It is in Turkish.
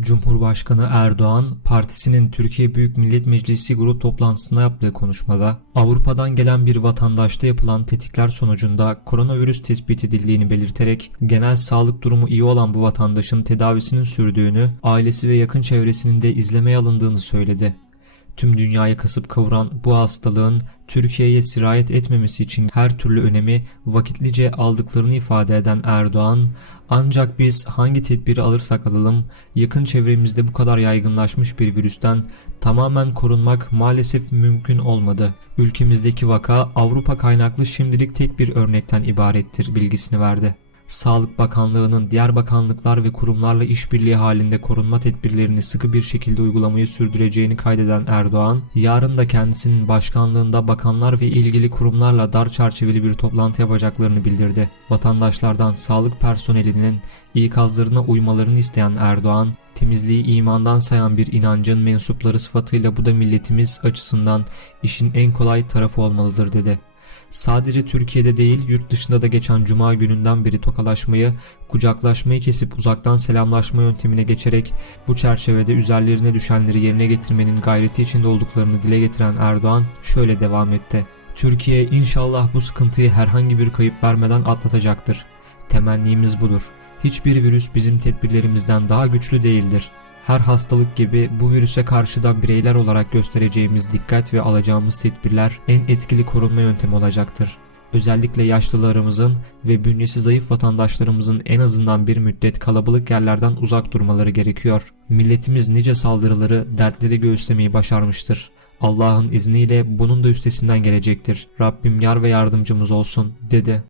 Cumhurbaşkanı Erdoğan, partisinin Türkiye Büyük Millet Meclisi grup toplantısında yaptığı konuşmada, Avrupa'dan gelen bir vatandaşta yapılan tetikler sonucunda koronavirüs tespit edildiğini belirterek, genel sağlık durumu iyi olan bu vatandaşın tedavisinin sürdüğünü, ailesi ve yakın çevresinin de izlemeye alındığını söyledi. Tüm dünyayı kasıp kavuran bu hastalığın Türkiye'ye sirayet etmemesi için her türlü önemi vakitlice aldıklarını ifade eden Erdoğan, ancak biz hangi tedbiri alırsak alalım, yakın çevremizde bu kadar yaygınlaşmış bir virüsten tamamen korunmak maalesef mümkün olmadı. Ülkemizdeki vaka Avrupa kaynaklı şimdilik tek bir örnekten ibarettir bilgisini verdi. Sağlık Bakanlığı'nın diğer bakanlıklar ve kurumlarla işbirliği halinde korunma tedbirlerini sıkı bir şekilde uygulamayı sürdüreceğini kaydeden Erdoğan, yarın da kendisinin başkanlığında bakanlar ve ilgili kurumlarla dar çerçeveli bir toplantı yapacaklarını bildirdi. Vatandaşlardan sağlık personelinin ikazlarına uymalarını isteyen Erdoğan, temizliği imandan sayan bir inancın mensupları sıfatıyla bu da milletimiz açısından işin en kolay tarafı olmalıdır dedi. Sadece Türkiye'de değil yurt dışında da geçen cuma gününden beri tokalaşmayı, kucaklaşmayı kesip uzaktan selamlaşma yöntemine geçerek bu çerçevede üzerlerine düşenleri yerine getirmenin gayreti içinde olduklarını dile getiren Erdoğan şöyle devam etti. Türkiye inşallah bu sıkıntıyı herhangi bir kayıp vermeden atlatacaktır. Temennimiz budur. Hiçbir virüs bizim tedbirlerimizden daha güçlü değildir. Her hastalık gibi bu virüse karşı da bireyler olarak göstereceğimiz dikkat ve alacağımız tedbirler en etkili korunma yöntemi olacaktır. Özellikle yaşlılarımızın ve bünyesi zayıf vatandaşlarımızın en azından bir müddet kalabalık yerlerden uzak durmaları gerekiyor. Milletimiz nice saldırıları, dertleri göğüslemeyi başarmıştır. Allah'ın izniyle bunun da üstesinden gelecektir. Rabbim yar ve yardımcımız olsun, dedi.